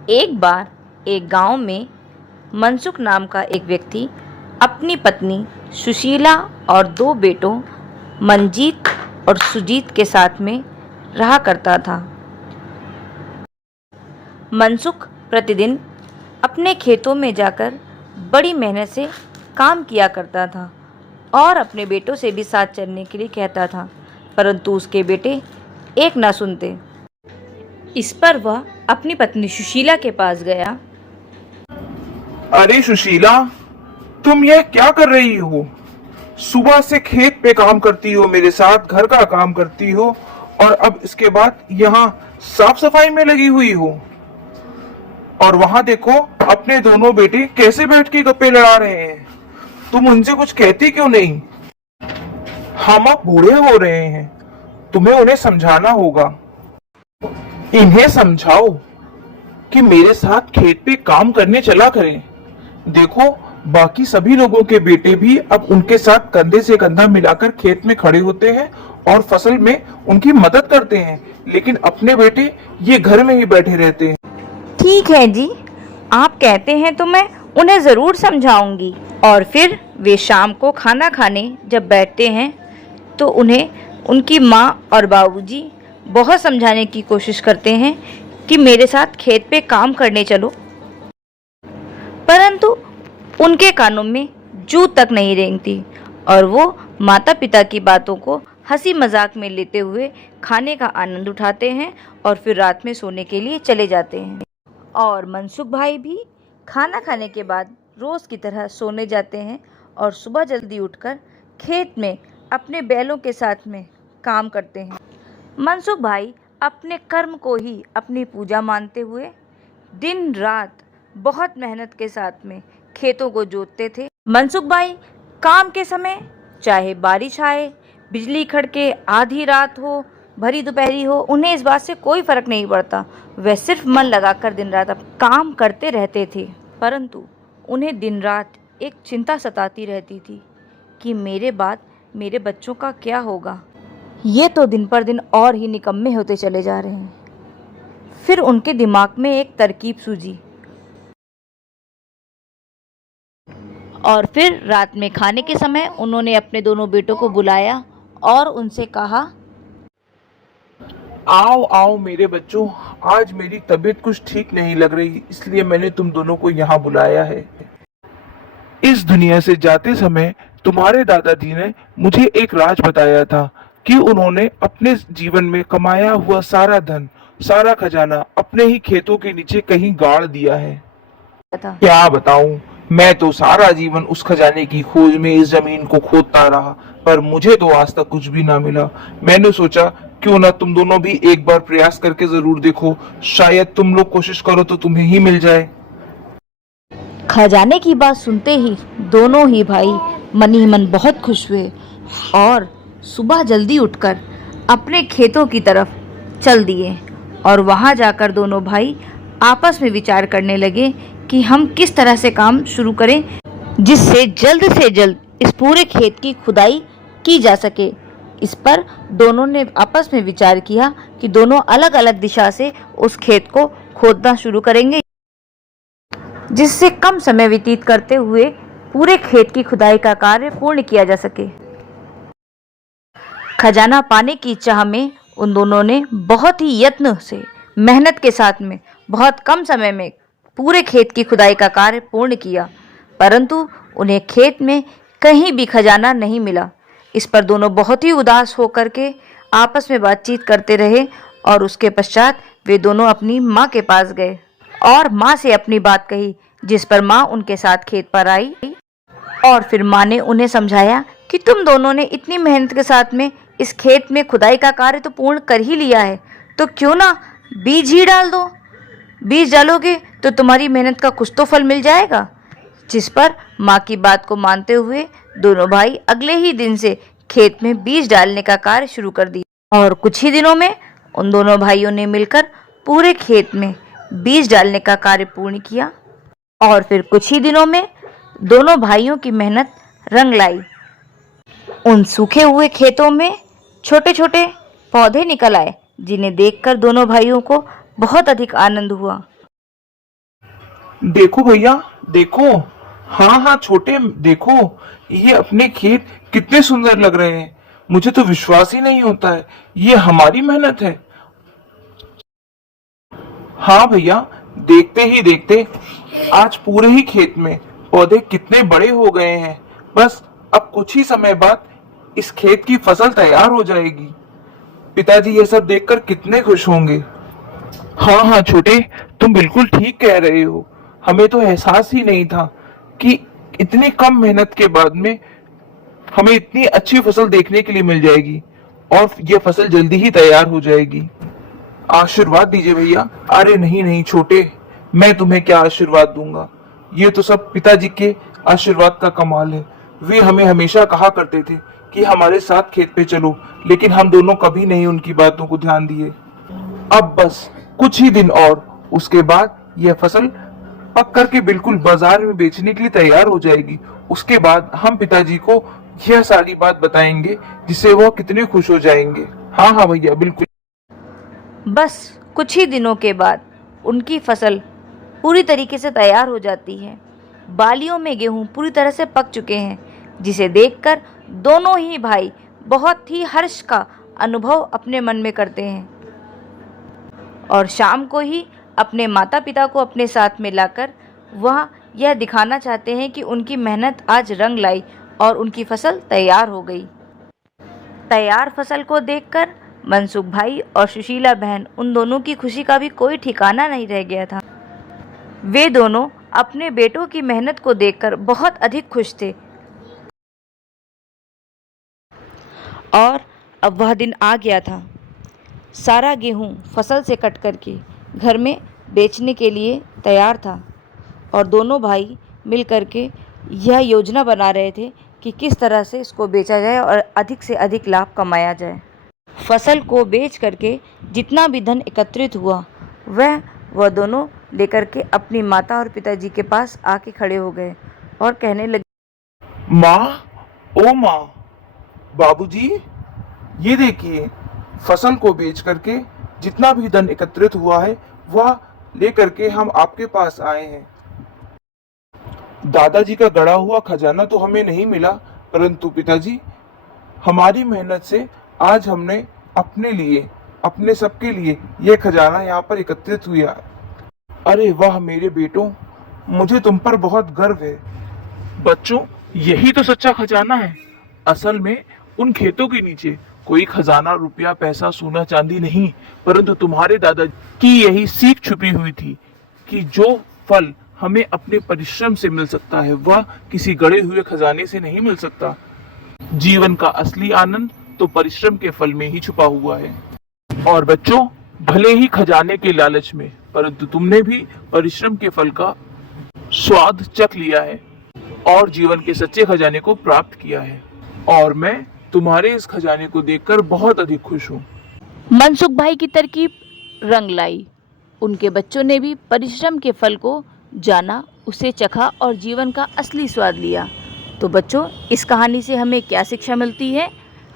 एक बार एक गांव में मनसुख नाम का एक व्यक्ति अपनी पत्नी सुशीला और दो बेटों मंजीत और सुजीत के साथ में रहा करता था। मनसुख प्रतिदिन अपने खेतों में जाकर बड़ी मेहनत से काम किया करता था और अपने बेटों से भी साथ चलने के लिए कहता था, परंतु उसके बेटे एक ना सुनते। इस पर वह अपनी पत्नी सुशीला के पास गया। अरे सुशीला, तुम यह क्या कर रही हो? सुबह से खेत पे काम करती हो, मेरे साथ घर का काम करती हो और अब इसके बाद यहाँ साफ सफाई में लगी हुई हो। और वहां देखो अपने दोनों बेटे कैसे बैठ के गप्पे लड़ा रहे हैं। तुम उनसे कुछ कहती क्यों नहीं? हम अब बूढ़े हो रहे हैं, तुम्हें उन्हें समझाना होगा। इन्हें समझाओ कि मेरे साथ खेत पे काम करने चला करें। देखो बाकी सभी लोगों के बेटे भी अब उनके साथ कंधे से कंधा मिलाकर खेत में खड़े होते हैं और फसल में उनकी मदद करते हैं, लेकिन अपने बेटे ये घर में ही बैठे रहते हैं। ठीक है जी, आप कहते हैं तो मैं उन्हें ज़रूर समझाऊंगी। और फिर वे शाम को खाना खाने जब बैठते हैं तो उन्हें उनकी माँ और बाबूजी बहुत समझाने की कोशिश करते हैं कि मेरे साथ खेत पे काम करने चलो, परंतु उनके कानों में जूं तक नहीं रेंगती और वो माता पिता की बातों को हंसी मजाक में लेते हुए खाने का आनंद उठाते हैं और फिर रात में सोने के लिए चले जाते हैं। और मनसुख भाई भी खाना खाने के बाद रोज़ की तरह सोने जाते हैं और सुबह जल्दी उठकर खेत में अपने बैलों के साथ में काम करते हैं। मनसुख भाई अपने कर्म को ही अपनी पूजा मानते हुए दिन रात बहुत मेहनत के साथ में खेतों को जोतते थे। मनसुख भाई काम के समय चाहे बारिश आए, बिजली खड़के, आधी रात हो, भरी दोपहरी हो, उन्हें इस बात से कोई फर्क नहीं पड़ता। वह सिर्फ मन लगाकर दिन रात काम करते रहते थे, परंतु उन्हें दिन रात एक चिंता सताती रहती थी कि मेरे बाद मेरे बच्चों का क्या होगा। ये तो दिन पर दिन और ही निकम्मे होते चले जा रहे हैं। फिर उनके दिमाग में एक तरकीब सूझी और फिर रात में खाने के समय उन्होंने अपने दोनों बेटों को बुलाया और उनसे कहा, आओ आओ मेरे बच्चों, आज मेरी तबीयत कुछ ठीक नहीं लग रही, इसलिए मैंने तुम दोनों को यहाँ बुलाया है। इस दुनिया से जाते समय तुम्हारे दादाजी ने मुझे एक राज बताया था कि उन्होंने अपने जीवन में कमाया हुआ सारा धन, सारा खजाना अपने ही खेतों के नीचे कहीं गाड़ दिया है। क्या बताऊं, मैं तो सारा जीवन उस खजाने की खोज में इस जमीन को खोदता रहा, पर मुझे तो आज तक कुछ भी ना मिला। मैंने सोचा क्यों ना तुम दोनों भी एक बार प्रयास करके जरूर देखो, शायद तुम लोग कोशिश करो तो तुम्हें ही मिल जाए। खजाने की बात सुनते ही दोनों ही भाई मन ही मन बहुत खुश हुए और सुबह जल्दी उठकर अपने खेतों की तरफ चल दिए। और वहां जाकर दोनों भाई आपस में विचार करने लगे कि हम किस तरह से काम शुरू करें जिससे जल्द से जल्द इस पूरे खेत की खुदाई की जा सके। इस पर दोनों ने आपस में विचार किया कि दोनों अलग अलग दिशा से उस खेत को खोदना शुरू करेंगे, जिससे कम समय व्यतीत करते हुए पूरे खेत की खुदाई का कार्य पूर्ण किया जा सके। खजाना पाने की चाह में उन दोनों ने बहुत ही यत्न से, मेहनत के साथ में बहुत कम समय में पूरे खेत की खुदाई का कार्य पूर्ण किया, परंतु उन्हें खेत में कहीं भी खजाना नहीं मिला। इस पर दोनों बहुत ही उदास होकर के आपस में बातचीत करते रहे और उसके पश्चात वे दोनों अपनी माँ के पास गए और माँ से अपनी बात कही, जिस पर माँ उनके साथ खेत पर आई और फिर माँ ने उन्हें समझाया कि तुम दोनों ने इतनी मेहनत के साथ में इस खेत में खुदाई का कार्य तो पूर्ण कर ही लिया है, तो क्यों ना बीज ही डाल दो। बीज डालोगे तो तुम्हारी मेहनत का कुछ तो फल मिल जाएगा। जिस पर माँ की बात को मानते हुए दोनों भाई अगले ही दिन से खेत में बीज डालने का कार्य शुरू कर दिया और कुछ ही दिनों में उन दोनों भाइयों ने मिलकर पूरे खेत में बीज डालने का कार्य पूर्ण किया। और फिर कुछ ही दिनों में दोनों भाइयों की मेहनत रंग लाई। उन सूखे हुए खेतों में छोटे छोटे पौधे निकल आए, जिन्हें देखकर दोनों भाइयों को बहुत अधिक आनंद हुआ। देखो भैया, देखो। हाँ हाँ छोटे, देखो, ये अपने खेत कितने सुंदर लग रहे हैं। मुझे तो विश्वास ही नहीं होता है, ये हमारी मेहनत है। हाँ भैया, देखते ही देखते आज पूरे ही खेत में पौधे कितने बड़े हो गए हैं। बस अब कुछ ही समय बाद इस खेत की फसल तैयार हो जाएगी। पिताजी ये सब देखकर कितने खुश होंगे। हाँ हाँ छोटे, तुम बिल्कुल ठीक कह रहे हो। हमें तो एहसास ही नहीं था कि इतनी कम मेहनत के बाद में हमें इतनी अच्छी फसल देखने के लिए मिल जाएगी और ये फसल जल्दी ही तैयार हो जाएगी। आशीर्वाद दीजिए भैया। अरे नहीं नहीं छोटे, मैं तुम्हें क्या आशीर्वाद दूंगा। ये तो सब पिताजी के आशीर्वाद का कमाल है। वे हमें हमेशा कहा करते थे कि हमारे साथ खेत पे चलो, लेकिन हम दोनों कभी नहीं उनकी बातों को ध्यान दिए। अब बस कुछ ही दिन और, उसके बाद यह फसल पक करके बिल्कुल बाजार में बेचने के लिए तैयार हो जाएगी। उसके बाद हम पिताजी को यह सारी बात बताएंगे, जिससे वह कितने खुश हो जाएंगे। हाँ हाँ भैया, बिल्कुल। बस कुछ ही दिनों के बाद उनकी फसल पूरी तरीके से तैयार हो जाती है। बालियों में गेहूं पूरी तरह से पक चुके हैं, जिसे देखकर दोनों ही भाई बहुत ही हर्ष का अनुभव अपने मन में करते हैं और शाम को ही अपने माता पिता को अपने साथ में लाकर वह यह दिखाना चाहते हैं कि उनकी मेहनत आज रंग लाई और उनकी फसल तैयार हो गई। तैयार फसल को देखकर मनसुख भाई और सुशीला बहन, उन दोनों की खुशी का भी कोई ठिकाना नहीं रह गया था। वे दोनों अपने बेटों की मेहनत को देखकर बहुत अधिक खुश थे और अब वह दिन आ गया था। सारा गेहूं फसल से कट करके घर में बेचने के लिए तैयार था और दोनों भाई मिल करके यह योजना बना रहे थे कि किस तरह से इसको बेचा जाए और अधिक से अधिक लाभ कमाया जाए। फसल को बेच करके जितना भी धन एकत्रित हुआ वह दोनों लेकर के अपनी माता और पिताजी के पास आके खड़े हो गए और कहने लगे, माँ, ओ माँ, बाबूजी, ये देखिए, फसल को बेच करके जितना भी धन एकत्रित हुआ है वह लेकर के हम आपके पास आए हैं। दादाजी का गड़ा हुआ खजाना तो हमें नहीं मिला, परंतु पिताजी, हमारी मेहनत से आज हमने अपने लिए, अपने सबके लिए यह खजाना यहाँ पर एकत्रित हुआ। अरे वाह मेरे बेटों, मुझे तुम पर बहुत गर्व है। बच्चों, यही तो सच्चा खजाना है। असल में उन खेतों के नीचे कोई खजाना, रुपया, पैसा, सोना, चांदी नहीं, परंतु तुम्हारे दादाजी की यही सीख छुपी हुई थी कि जो फल हमें अपने परिश्रम से मिल सकता है वह किसी गड़े हुए खजाने से नहीं मिल सकता। जीवन का असली आनंद तो परिश्रम के फल में ही छुपा हुआ है। और बच्चों, भले ही खजाने के लालच में, परंतु तुमने भी परिश्रम के फल का स्वाद चख लिया है और जीवन के सच्चे खजाने को प्राप्त किया है। और मैं तुम्हारे इस खजाने को देखकर बहुत अधिक खुश हूँ। मनसुख भाई की तरकीब रंग लाई। उनके बच्चों ने भी परिश्रम के फल को जाना, उसे चखा और जीवन का असली स्वाद लिया। तो बच्चों, इस कहानी से हमें क्या शिक्षा मिलती है?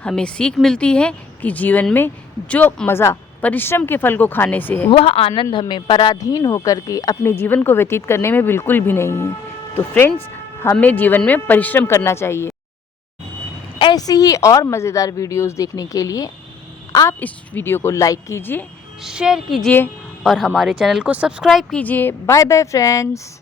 हमें सीख मिलती है कि जीवन में जो मज़ा परिश्रम के फल को खाने से है, वह आनंद हमें पराधीन होकर के अपने जीवन को व्यतीत करने में बिल्कुल भी नहीं है। तो फ्रेंड्स, हमें जीवन में परिश्रम करना चाहिए। ऐसी ही और मज़ेदार वीडियोस देखने के लिए आप इस वीडियो को लाइक कीजिए, शेयर कीजिए और हमारे चैनल को सब्सक्राइब कीजिए। Bye bye friends.